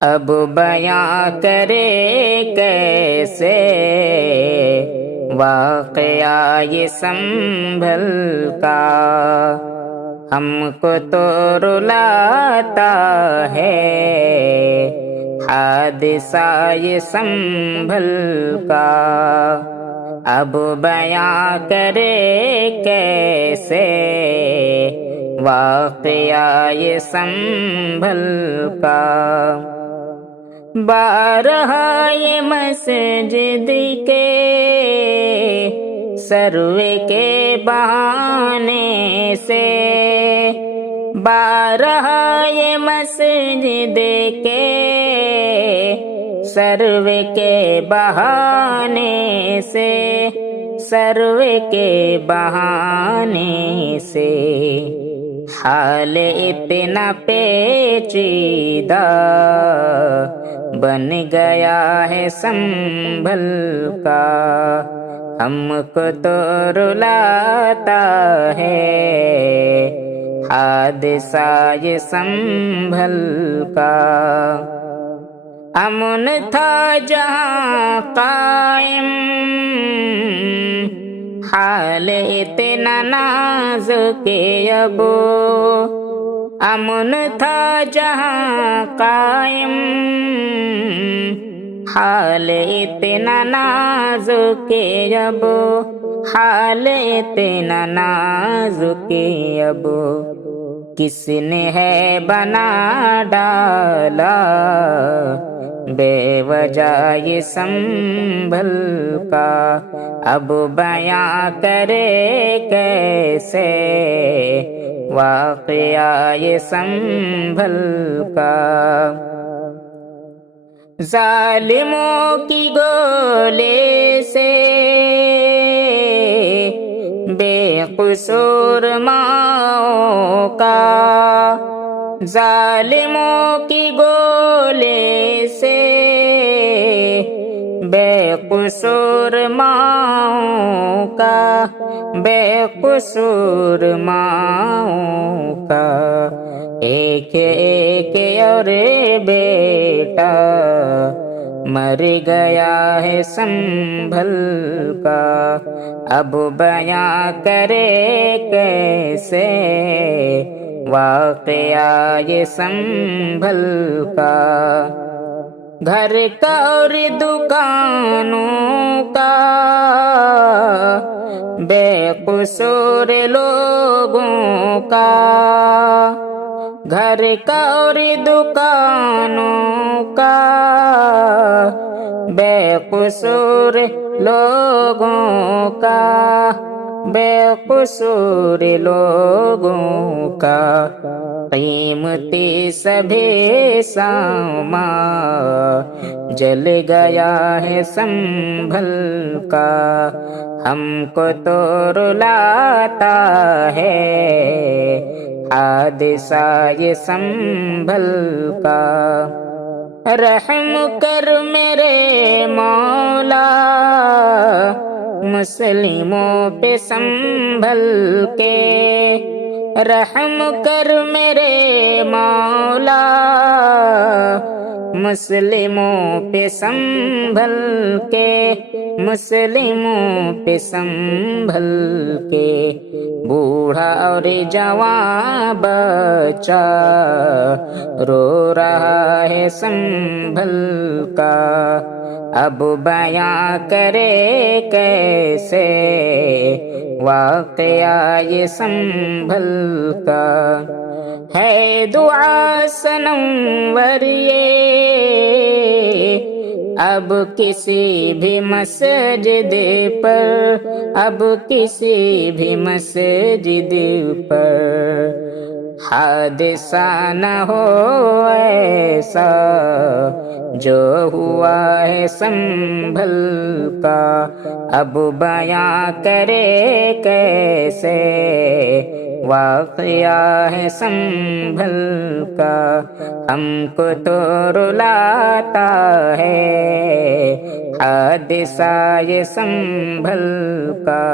اب بیاں کرے کیسے واقعہ یہ سنبھل کا، ہم کو تو رلاتا ہے حادثہ یہ سنبھل کا۔ اب بیاں کرے کیسے واقعہ یہ سنبھل کا، بارہا یہ مسجد کے سروے کے بہانے سے، بارہا یہ مسجد کے سروے کے بہانے سے، سروے کے بہانے سے حال اتنا پیچیدہ بن گیا ہے سنبھل کا، ہم کو تو رلاتا ہے حادثہ یہ سنبھل کا۔ امن تھا جہاں قائم حال اتنا نازک اب، امن تھا جہاں قائم حال اتنا نازک اب، حال اتنا نازک اب، کس نے ہے بنا ڈالا بے وجہ یہ سنبھل کا۔ اب بیاں کرے کیسے واقعہ یہ سنبھل کا، ظالموں کی گولے سے بے قصور ماؤں کا، ظالموں کی گولے سے بے قصور ماؤں کا، بے قصور ماؤں کا، ایک ایک اور بیٹا مر گیا ہے سنبھل کا۔ اب بیاں کرے کیسے واقعہ یہ سنبھل کا، گھر کا اور دکانوں کا بے قصور لوگوں کا، گھر کا اور دکانوں کا بے قصور لوگوں کا، بے قصور لوگوں کا، قیمتی سبھی سامان جل گیا ہے سنبھل کا، ہم کو تو رلاتا ہے حادثہ یہ سنبھل کا۔ رحم کر میرے مولا مسلموں پہ سنبھل کے، رحم کر میرے مولا مسلموں پہ سنبھل کے، مسلموں پہ سنبھل کے، بوڑھا اور جوان بچہ رو رہا ہے سنبھل کا۔ اب بیاں کرے کیسے واقعہ یہ سنبھل کا، ہے دعا سنور یہ اب کسی بھی مسجد پر، اب کسی بھی مسجد پر حادثہ نہ ہو ایسا جو ہوا ہے سنبھل کا۔ اب بیاں کرے کیسے واقعہ ہے سنبھل کا، ہم کو تو رلاتا ہے حادثہ یہ سنبھل کا۔